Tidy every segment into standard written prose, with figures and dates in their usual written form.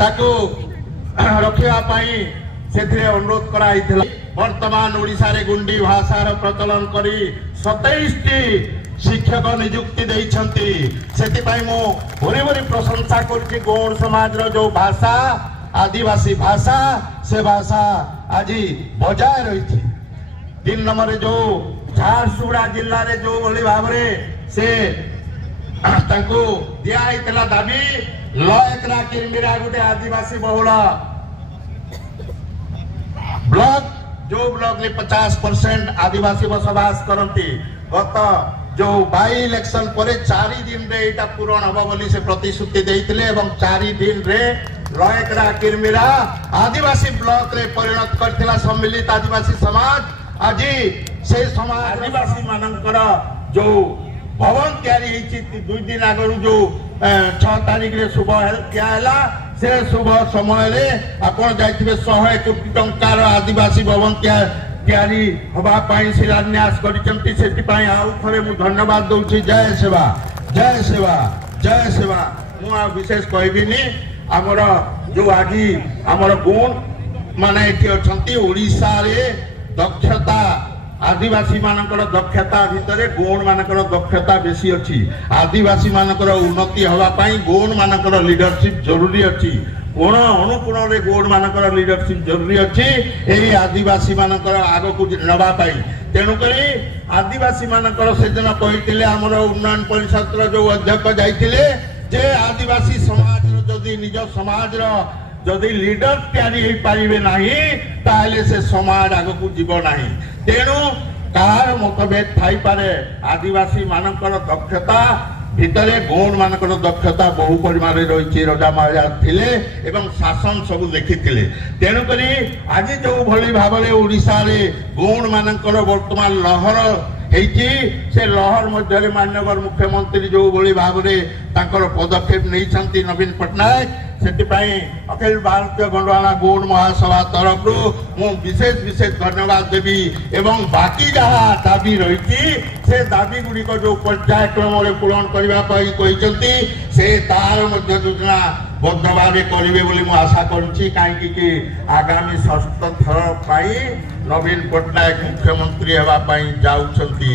ताको रखिया पाई सेथिरे अनुरोध कराइथिला। वर्तमान ओडिसा रे गुंडी भाषार प्रचलन करी 27 टी शिक्षक नियुक्ति देइछंती। सेति पाई मो भरी भरी प्रशंसा करछि। गौड़ समाज रो जो भाषा आदिवासी भाषा से भाषा आज बजाय रही थी। 3 नंबर जो झारसुगुड़ा जिल्ला रे जो भली भाव से तांको दिया आइतला दाबी लयकरा किरमिरा गुटे आदिवासी बहुल ब्लॉक जो ब्लॉक में 50% आदिवासी बसवास करती। गत जो बाई इलेक्शन पर 4 दिन रे एटा पूरण हबो बोली से प्रतिश्रुति देइतिले एवं 4 दिन रे लयकरा किरमिरा आदिवासी ब्लॉक रे परिणत करथिला सम्मिलित आदिवासी समाज। आज से समाज आदिवासी मानकर जो भवन तैयारी होती 2 दिन आगु जो 6 तारीख रे शुभ क्या से शुभ समय रे आपण जाइथिबे 100 कोटी टंकार आदिवासी भवन तैयारी हवा पाई शिलान्यास करिसंती। सेति पाई आउ थरे मु धन्यवाद दउछि। जय सेवा जय सेवा जय सेवा। मु आ विशेष कहबिनी हमर जो आजी हमर गुण माने एठी अछंती ओडिसा रे दक्षता आदिवासी मानकर दक्षता भितर गौड़ मानकर दक्षता बेसी अच्छी। आदिवासी मानकर उन्नति हवा पाई गौड़ मानकर लीडरशिप जरूरी अच्छी। कोण अनुकूल रे गौड़ मानकर लीडरशिप जरूरी अच्छी एही आदिवासी मानकर आग को नबा पाई। तेणुक आदिवासी मानकर से दिन कही आमर उन्नयन परिषद जो अध्यक्ष जाइए जे आदिवासी समाज जदि निज समाज जदि लीडर तैयारी हो पारे ना ताले से समाज आग को जीव ना। तेणु कार मतभेद थाई पारे आदिवासी मानकर दक्षता भितर गौड़ मानकर दक्षता बहु परिमाण रही। राजा महाराज थिले एवं शासन सब देखिथिले। तेणुक आज जो भली भाव ओडिशा रे गौड़ मानकर वर्तमान लहर हेची से लहर मध्य माननीय मुख्यमंत्री जो भली भाव पदक्षेप नहीं नवीन पट्टनायक से अखिल भारतीय गंडवाना गौड़ महासभा तरफ मु विशेष विशेष धन्यवाद देवी। एवं बाकी जहाँ दाबी रही से दाबी गुड़िक जो पर्यायक्रम पूरण करने से तार योजना बद्ध भाव करेंगे बोली मु आशा करुच्ची। कहीं आगामी 6th थर नवीन पट्टनायक मुख्यमंत्री होगापाई जाउछंती।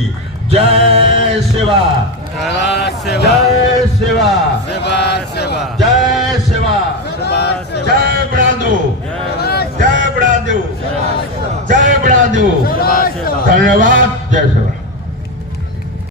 जय सेवा जय सेवा जय सेवा जय ब्रादो जय ब्रादो जय ब्रादो। धन्यवाद। जय सेवा।